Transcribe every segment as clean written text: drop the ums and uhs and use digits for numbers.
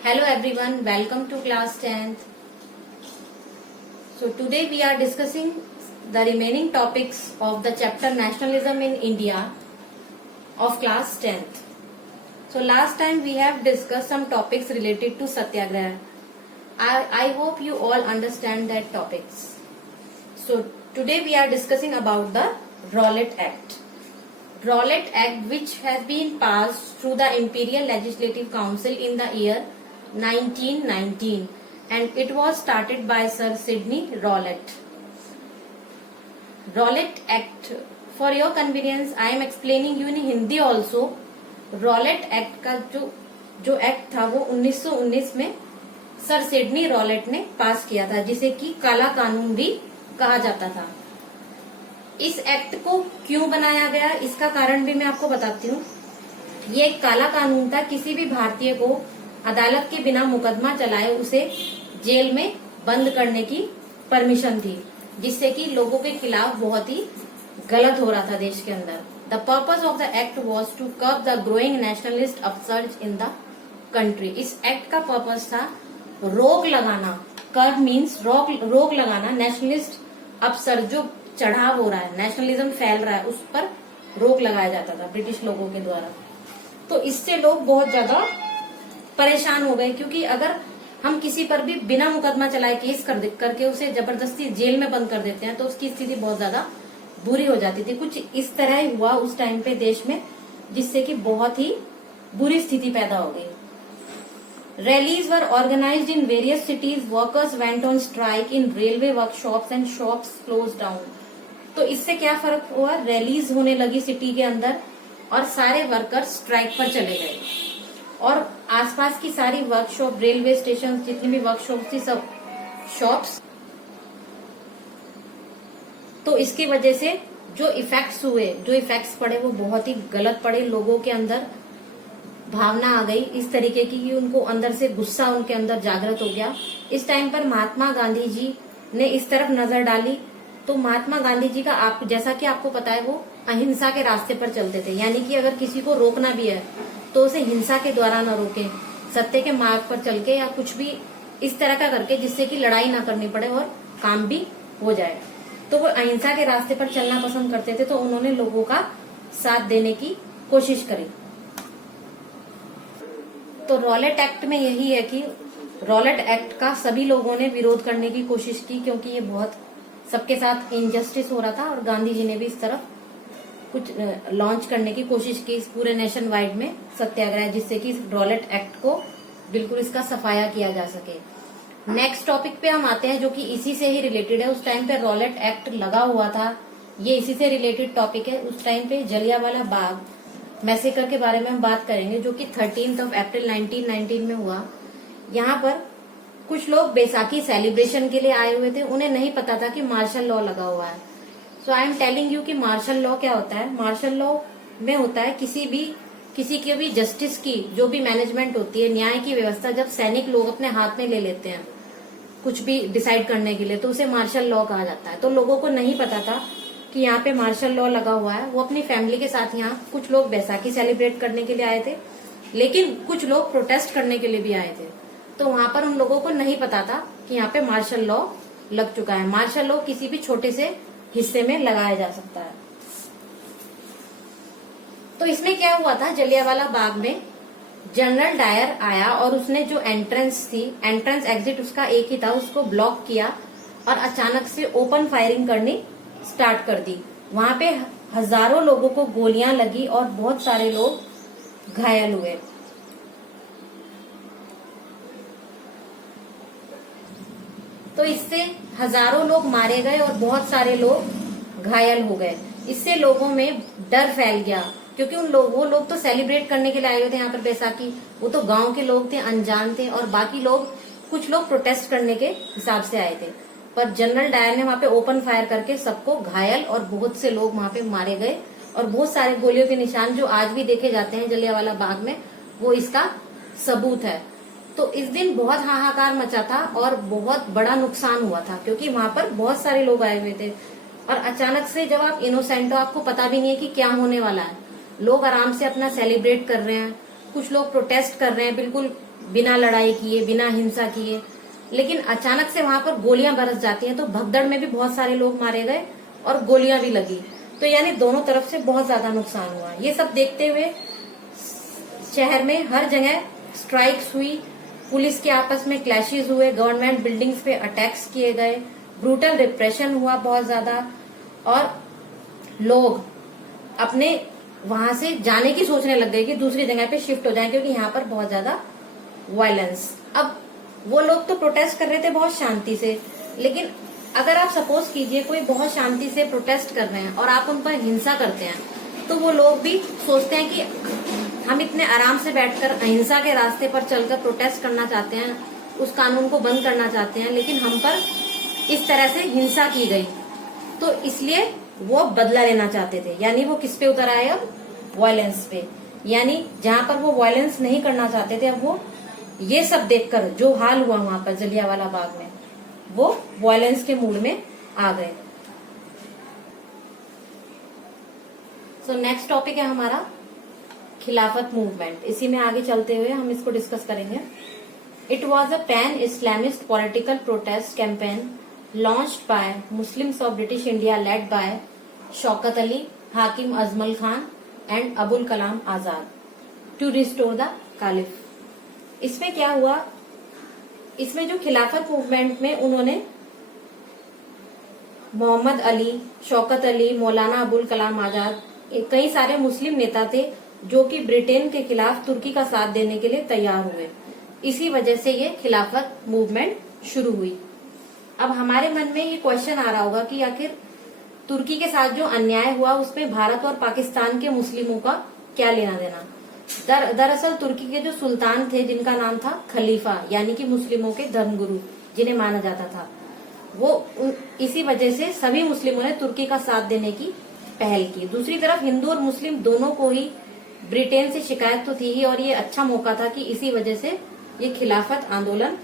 Hello everyone, welcome to class 10th. So today we are discussing the remaining topics of the chapter Nationalism in India of class 10th. So last time we have discussed some topics related to Satyagraha. I hope you all understand that topics. So today we are discussing about the Rowlatt Act. Rowlatt Act, which has been passed through the Imperial Legislative Council in the year 1919, and it was started by Sir Sidney Rowlatt. Rowlatt Act, for your convenience I am explaining you in Hindi also. Rowlatt Act का जो act था वो 1919 में sir Sydney Rowlatt ने पास किया था, जिसे कि काला कानून भी कहा जाता था। इस एक्ट को क्यों बनाया गया, इसका कारण भी मैं आपको बताती हूँ। ये एक काला कानून था, किसी भी भारतीय को अदालत के बिना मुकदमा चलाए उसे जेल में बंद करने की परमिशन थी, जिससे कि लोगों के खिलाफ बहुत ही गलत हो रहा था देश के अंदर। The purpose of the act was to curb the growing nationalist upsurge in the country. इस एक्ट का पर्पज था रोक लगाना, कर्ब मीन्स रोक लगाना, नेशनलिस्ट अपसर्ज जो चढ़ाव हो रहा है, नेशनलिज्म फैल रहा है, उस पर रोक लगाया जाता था ब्रिटिश लोगों के द्वारा। तो इससे लोग बहुत ज्यादा परेशान हो गए, क्योंकि अगर हम किसी पर भी बिना मुकदमा चलाए केस करके उसे जबरदस्ती जेल में बंद कर देते हैं तो उसकी स्थिति बहुत ज्यादा बुरी हो जाती थी। कुछ इस तरह ही हुआ उस टाइम पे देश में, जिससे कि बहुत ही बुरी स्थिति पैदा हो गई। Rallies were organised in various cities, workers went on strike in railway workshops and shops close down. तो इससे क्या फर्क हुआ, रैलीज होने लगी सिटी के अंदर और सारे वर्कर्स स्ट्राइक पर चले गए और आसपास की सारी वर्कशॉप, रेलवे स्टेशन, जितनी भी वर्कशॉप थी, सब शॉप्स। तो इसकी वजह से जो इफेक्ट्स पड़े वो बहुत ही गलत पड़े। लोगों के अंदर भावना आ गई इस तरीके की कि उनको अंदर से गुस्सा उनके अंदर जागृत हो गया। इस टाइम पर महात्मा गांधी जी ने इस तरफ नजर डाली। तो महात्मा गांधी जी का जैसा कि आपको पता है, वो अहिंसा के रास्ते पर चलते थे, यानी कि अगर किसी को रोकना भी है तो उसे हिंसा के द्वारा न रोके, सत्य के मार्ग पर चल के या कुछ भी इस तरह का करके, जिससे कि लड़ाई ना करनी पड़े और काम भी हो जाए। तो वो अहिंसा के रास्ते पर चलना पसंद करते थे, तो उन्होंने लोगों का साथ देने की कोशिश करी। तो रॉलेट एक्ट में यही है कि रॉलेट एक्ट का सभी लोगों ने विरोध करने की कोशिश की, क्योंकि ये बहुत सबके साथ इनजस्टिस हो रहा था और गांधी जी ने भी इस तरफ कुछ लॉन्च करने की कोशिश की इस पूरे नेशन वाइड में सत्याग्रह, जिससे कि रॉलेट एक्ट को बिल्कुल इसका सफाया किया जा सके। नेक्स्ट टॉपिक पे हम आते हैं, जो कि इसी से ही रिलेटेड है। उस टाइम पे रॉलेट एक्ट लगा हुआ था, ये इसी से रिलेटेड टॉपिक है। उस टाइम पे जलियांवाला बाग मैसेकर के बारे में हम बात करेंगे, जो कि 13 अप्रैल 1919 में हुआ। यहाँ पर कुछ लोग बैसाखी सेलिब्रेशन के लिए आए हुए थे, उन्हें नहीं पता था कि मार्शल लॉ लगा हुआ है। So I am telling you कि मार्शल लॉ क्या होता है। मार्शल लॉ में होता है किसी के भी जस्टिस की जो भी मैनेजमेंट होती है, न्याय की व्यवस्था, जब सैनिक लोग अपने हाथ में ले लेते हैं कुछ भी डिसाइड करने के लिए, तो उसे मार्शल लॉ कहा जाता है। तो लोगों को नहीं पता था कि यहाँ पे मार्शल लॉ लगा हुआ है। वो अपनी फैमिली के साथ यहाँ, कुछ लोग बैसाखी सेलिब्रेट करने के लिए आए थे, लेकिन कुछ लोग प्रोटेस्ट करने के लिए भी आए थे। तो वहां पर उन लोगों को नहीं पता था कि यहाँ पे मार्शल लॉ लग चुका है। मार्शल लॉ किसी भी छोटे से हिस्से में लगाया जा सकता है। तो इसमें क्या हुआ था, जलियांवाला बाग में जनरल डायर आया और उसने जो एंट्रेंस एग्जिट उसका एक ही था, उसको ब्लॉक किया और अचानक से ओपन फायरिंग करनी स्टार्ट कर दी। वहां पे हजारों लोगों को गोलियां लगी और बहुत सारे लोग घायल हुए। तो इससे हजारों लोग मारे गए और बहुत सारे लोग घायल हो गए। इससे लोगों में डर फैल गया, क्योंकि वो लोग तो सेलिब्रेट करने के लिए आए हुए थे यहाँ पर बैसाखी। वो तो गांव के लोग थे, अनजान थे, और बाकी लोग, कुछ लोग प्रोटेस्ट करने के हिसाब से आए थे। पर जनरल डायर ने वहां पे ओपन फायर करके सबको घायल और बहुत से लोग वहां पे मारे गए, और बहुत सारे गोलियों के निशान जो आज भी देखे जाते हैं जलियांवाला बाग में, वो इसका सबूत है। तो इस दिन बहुत हाहाकार मचा था और बहुत बड़ा नुकसान हुआ था, क्योंकि वहां पर बहुत सारे लोग आए हुए थे और अचानक से जब आप इनोसेंट हो, आपको पता भी नहीं है कि क्या होने वाला है, लोग आराम से अपना सेलिब्रेट कर रहे हैं, कुछ लोग प्रोटेस्ट कर रहे हैं बिल्कुल बिना लड़ाई किए, बिना हिंसा किए, लेकिन अचानक से वहां पर गोलियां बरस जाती हैं, तो भगदड़ में भी बहुत सारे लोग मारे गए और गोलियां भी लगी। तो यानी दोनों तरफ से बहुत ज्यादा नुकसान हुआ। ये सब देखते हुए शहर में हर जगह स्ट्राइक्स हुई, पुलिस के आपस में क्लैशेस हुए, गवर्नमेंट बिल्डिंग्स पे अटैक्स किए गए, ब्रूटल रिप्रेशन हुआ बहुत ज्यादा, और लोग अपने वहां से जाने की सोचने लग गए कि दूसरी जगह पे शिफ्ट हो जाएं, क्योंकि यहाँ पर बहुत ज्यादा वायलेंस। अब वो लोग तो प्रोटेस्ट कर रहे थे बहुत शांति से, लेकिन अगर आप सपोज कीजिए कोई बहुत शांति से प्रोटेस्ट कर रहे हैं और आप उन पर हिंसा करते हैं, तो वो लोग भी सोचते हैं कि हम इतने आराम से बैठकर अहिंसा के रास्ते पर चलकर प्रोटेस्ट करना चाहते हैं, उस कानून को बंद करना चाहते हैं, लेकिन हम पर इस तरह से हिंसा की गई, तो इसलिए वो बदला लेना चाहते थे। यानी वो किस पे उतर आए अब? वायलेंस पे। यानी जहां पर वो वायलेंस नहीं करना चाहते थे, अब वो ये सब देखकर जो हाल हुआ वहां पर जलियांवाला बाग में, वो वायलेंस के मूड में आ गए। सो नेक्स्ट टॉपिक है हमारा खिलाफत मूवमेंट। इसी में आगे चलते हुए हम इसको डिस्कस करेंगे। It was a pan Islamist political protest campaign launched by Muslims of British India led by Shaukat Ali, Hakim Azmal Khan and Abul Kalam Azad to restore the Caliph। इसमें क्या हुआ? इसमें जो खिलाफत मूवमेंट में उन्होंने मोहम्मद अली, शौकत अली, मौलाना अबुल कलाम आजाद, कई सारे मुस्लिम नेता थे जो कि ब्रिटेन के खिलाफ तुर्की का साथ देने के लिए तैयार हुए। इसी वजह से ये खिलाफत मूवमेंट शुरू हुई। अब हमारे मन में ये क्वेश्चन आ रहा होगा कि आखिर तुर्की के साथ जो अन्याय हुआ उसमें भारत और पाकिस्तान के मुस्लिमों का क्या लेना देना। दरअसल तुर्की के जो सुल्तान थे जिनका नाम था खलीफा, यानी कि मुस्लिमों के धर्मगुरु जिन्हें माना जाता था, वो इसी वजह से सभी मुस्लिमों ने तुर्की का साथ देने की पहल की। दूसरी तरफ हिंदू और मुस्लिम दोनों को ही ब्रिटेन से शिकायत तो थी ही, और ये अच्छा मौका था कि इसी वजह से ये खिलाफत आंदोलन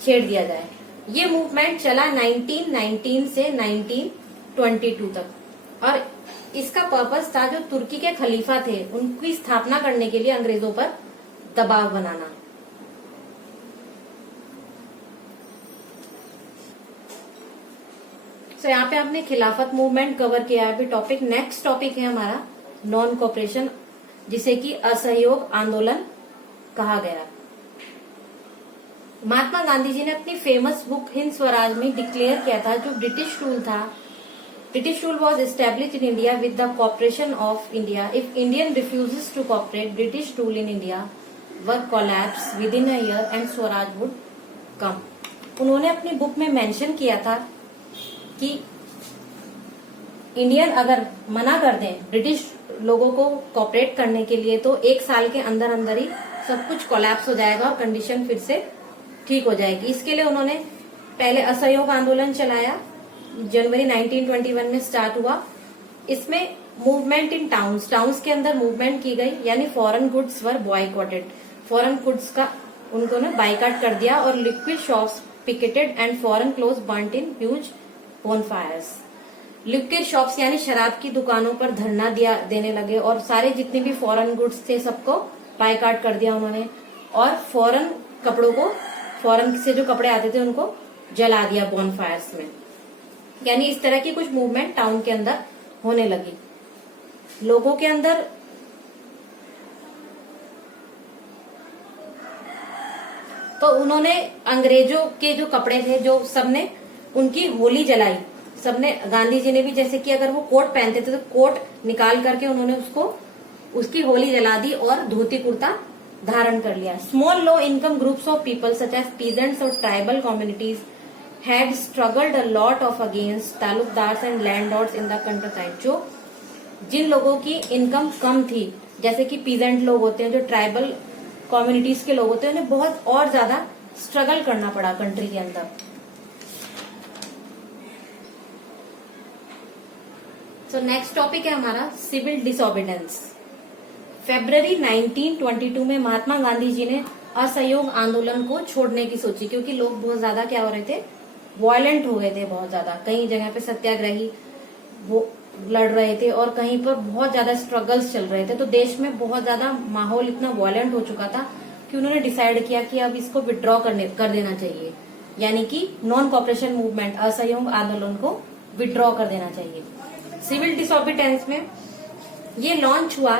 छेड़ दिया जाए। ये मूवमेंट चला 1919 से 1922 तक, और इसका पर्पस था जो तुर्की के खलीफा थे उनकी स्थापना करने के लिए अंग्रेजों पर दबाव बनाना। तो यहाँ पे आपने खिलाफत मूवमेंट कवर किया है। अभी टॉपिक नेक्स्ट टॉपिक है हमारा नॉन कोऑपरेशन, जिसे कि असहयोग आंदोलन कहा गया। महात्मा गांधी जी ने अपनी फेमस बुक हिंद स्वराज में डिक्लेयर किया था जो ब्रिटिश रूल था। British rule was established in India with the cooperation of India. If Indian refuses to cooperate, British rule in India were collapse within a year and swaraj would come. उन्होंने अपनी book में mention किया था कि Indian अगर मना कर दें ब्रिटिश लोगों को कॉपरेट करने के लिए, तो 1 साल के अंदर अंदर ही सब कुछ कोलैप्स हो जाएगा और कंडीशन फिर से ठीक हो जाएगी। इसके लिए उन्होंने पहले असहयोग आंदोलन चलाया, जनवरी 1921 में स्टार्ट हुआ। इसमें मूवमेंट इन टाउन्स के अंदर मूवमेंट की गई, यानी foreign goods were boycotted. Foreign goods का उन्होंने बाइकआउट कर दिया, और liquid shops picketed and foreign clothes burned in huge bonfires. Liquid shops यानी शराब की दुकानों पर धरना देने लगे, और सारे जितने भी फॉरेन गुड्स थे सबको बाइकआउट कर दिया उन्होंने, और फॉरेन कपड़ों को, फॉरेन से जो कपड़े आते थे उनको जला दिया बॉनफायर्स में। यानी इस तरह की कुछ मूवमेंट टाउन के अंदर होने लगी। लोगों के अंदर तो उन्होंने अंग्रेजों के जो कपड़े थे जो सबने उनकी होली जलाई। सबने, गांधी जी ने भी, जैसे कि अगर वो कोट पहनते थे तो कोट निकाल करके उन्होंने उसकी होली जला दी और धोती कुर्ता धारण कर लिया। Small low income groups of people such as peasants और tribal communities had struggled a lot of against taluqdars and landlords in the countryside. जो जिन लोगों की इनकम कम थी, जैसे कि पीजेंट लोग होते हैं, जो ट्राइबल कम्युनिटीज के लोग होते हैं, उन्हें बहुत और ज्यादा स्ट्रगल करना पड़ा कंट्री के अंदर। सो नेक्स्ट टॉपिक है हमारा सिविल डिसोबीडियंस। फरवरी 1922 में महात्मा गांधी जी ने असहयोग आंदोलन को छोड़ने की सोची, क्योंकि लोग बहुत ज्यादा क्या हो रहे थे, वायलेंट हो गए थे बहुत ज्यादा। कई जगह पे सत्याग्रही वो लड़ रहे थे और कहीं पर बहुत ज्यादा स्ट्रगल्स चल रहे थे, तो देश में बहुत ज्यादा माहौल इतना वॉयलेंट हो चुका था कि उन्होंने डिसाइड किया कि अब इसको विड्रॉ कर देना चाहिए, यानी कि नॉन कॉपरेशन मूवमेंट, असहयोग आंदोलन को विड्रॉ कर देना चाहिए। सिविल डिसोबीडियंस में ये लॉन्च हुआ।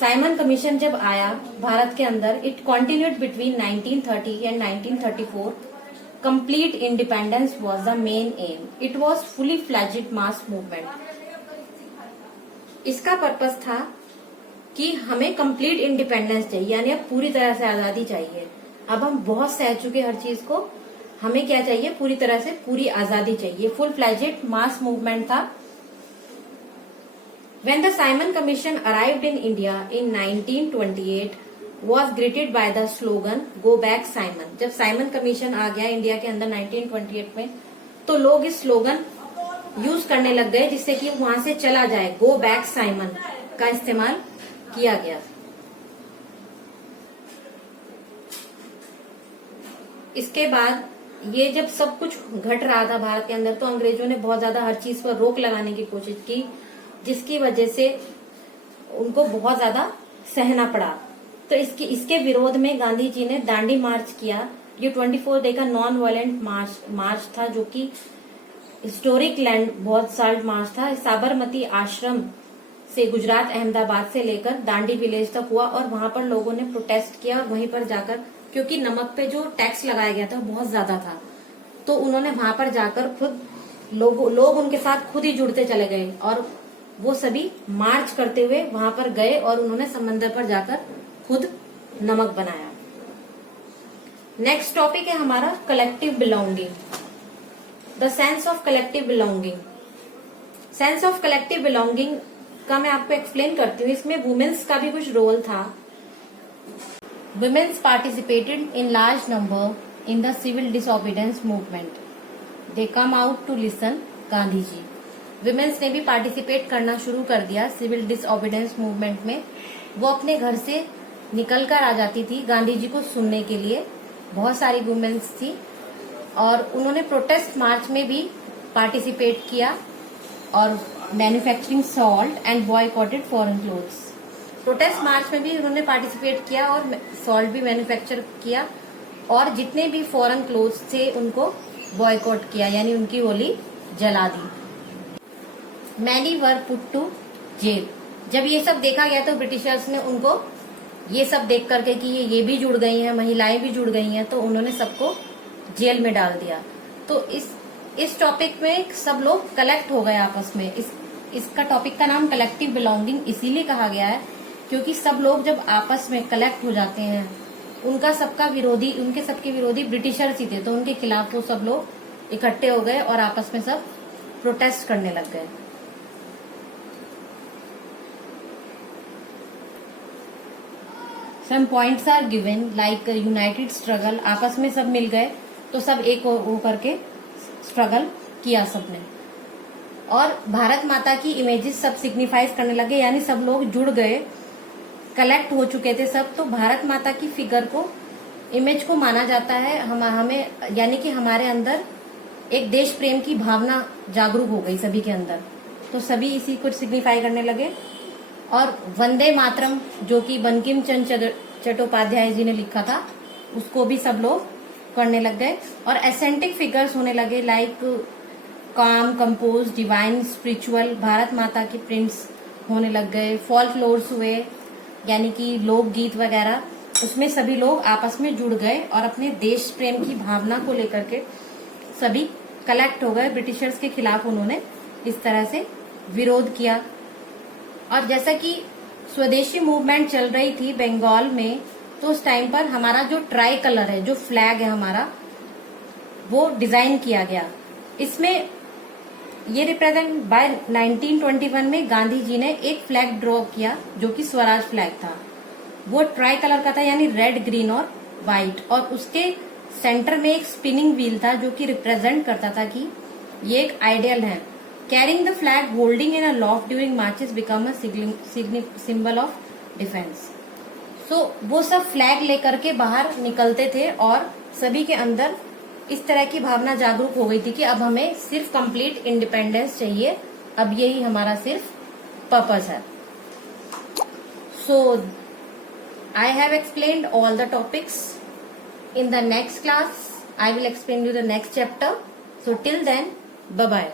साइमन कमीशन जब आया भारत के अंदर, it continued between 1930 and 1934। Complete independence was the main M. It was fully fledged mass movement. इसका पर्पस था कि हमें कंप्लीट इंडिपेंडेंस चाहिए, यानी अब पूरी तरह से आजादी चाहिए। अब हम बहुत सह चुके हर चीज को, हमें क्या चाहिए, पूरी तरह से पूरी आजादी चाहिए। फुल फ्लैजेड मास मूवमेंट था। When the Simon Commission arrived in India in 1928, was greeted by the slogan "Go back Simon"। जब साइमन कमीशन आ गया इंडिया के अंदर 1928 में, तो लोग इस स्लोगन यूज करने लग गए जिससे कि वहां से चला जाए। गो बैक साइमन का इस्तेमाल किया गया। इसके बाद ये जब सब कुछ घट रहा था भारत के अंदर, तो अंग्रेजों ने बहुत ज्यादा हर चीज पर रोक लगाने की कोशिश की, जिसकी वजह से उनको बहुत ज्यादा सहना पड़ा। तो इसके विरोध में गांधी जी ने दांडी मार्च किया। ये 24 डे का नॉन वायलेंट मार्च था, जो कि हिस्टोरिक लैंड बहुत साल्ट मार्च था। साबरमती आश्रम से गुजरात अहमदाबाद से लेकर दांडी विलेज तक हुआ और वहां पर लोगों ने प्रोटेस्ट किया। और वहीं पर जाकर, क्योंकि नमक पे जो टैक्स लगाया गया था वो बहुत ज्यादा था, तो उन्होंने वहां पर जाकर खुद लोग उनके साथ खुद ही जुड़ते चले गए और वो सभी मार्च करते हुए वहां पर गए और उन्होंने समंदर पर जाकर खुद नमक बनाया। नेक्स्ट टॉपिक है हमारा collective belonging. The sense of collective belonging. Sense of collective belonging का मैं आपको एक्सप्लेन करती हूँ। इसमें वुमेन्स का भी कुछ रोल था। Womens participated in large number in the civil disobedience movement. They come out to listen Gandhi ji. Womens ने भी पार्टिसिपेट करना शुरू कर दिया सिविल डिसओबीडियंस मूवमेंट में। वो अपने घर से निकलकर आ जाती थी गांधी जी को सुनने के लिए। बहुत सारी वुमेन्स थी और उन्होंने प्रोटेस्ट मार्च में भी पार्टिसिपेट किया और manufacturing salt and boycotted foreign clothes. Protest march में भी उन्होंने पार्टिसिपेट किया और सॉल्ट भी मैन्युफैक्चर किया और जितने भी फॉरेन क्लोथ्स थे उनको बॉयकॉट किया, यानी उनकी होली जला दी। Many were put to jail. जब ये सब देखा गया तो ब्रिटिशर्स ने उनको ये सब देख करके कि ये भी जुड़ गई हैं, महिलाएं भी जुड़ गई हैं, तो उन्होंने सबको जेल में डाल दिया। तो इस टॉपिक में सब लोग कलेक्ट हो गए आपस में। इसका टॉपिक का नाम कलेक्टिव बिलोंगिंग इसीलिए कहा गया है क्योंकि सब लोग जब आपस में कलेक्ट हो जाते हैं, उनके सबके विरोधी ब्रिटिशर्स ही थे, तो उनके खिलाफ वो सब लोग इकट्ठे हो गए और आपस में सब प्रोटेस्ट करने लग गए। Some points are given like united struggle. आपस में सब मिल गए तो सब एक होकर के स्ट्रगल किया सबने। और भारत माता की इमेजेस सब सिग्निफाइज करने लगे, यानी सब लोग जुड़ गए, कलेक्ट हो चुके थे सब। तो भारत माता की फिगर को, इमेज को माना जाता है हमें, यानी कि हमारे अंदर एक देश प्रेम की भावना जागरूक हो गई सभी के अंदर, तो सभी इसी को सिग्निफाई करने लगे। और वंदे मातरम जो कि बंकिम चंद्र चट्टोपाध्याय जी ने लिखा था, उसको भी सब लोग करने लग गए। और एसेंटिक फिगर्स होने लगे लाइक काम, कंपोज, डिवाइन, स्पिरिचुअल। भारत माता के प्रिंट्स होने लग गए। फॉल्कलोर्स हुए, यानी कि लोकगीत वगैरह, उसमें सभी लोग आपस में जुड़ गए और अपने देश प्रेम की भावना को लेकर के सभी कलेक्ट हो गए। ब्रिटिशर्स के खिलाफ उन्होंने इस तरह से विरोध किया। और जैसा कि स्वदेशी मूवमेंट चल रही थी बंगाल में, तो उस टाइम पर हमारा जो ट्राई कलर है, जो फ्लैग है हमारा, वो डिजाइन किया गया। इसमें ये रिप्रेजेंट बाय 1921 में गांधी जी ने एक फ्लैग ड्रॉ किया जो कि स्वराज फ्लैग था। वो ट्राई कलर का था, यानी रेड, ग्रीन और व्हाइट। और उसके सेंटर में एक स्पिनिंग व्हील था जो कि रिप्रेजेंट करता था कि ये एक आइडियल है। Carrying the flag holding in aloft during marches become a symbol of defence. So वो सब फ्लैग लेकर के बाहर निकलते थे और सभी के अंदर इस तरह की भावना जागरूक हो गई थी कि अब हमें सिर्फ कंप्लीट इंडिपेंडेंस चाहिए, अब यही हमारा सिर्फ पर्पस है. So I have explained all the topics. In the next class, I will explain you the next chapter. So till then, bye bye.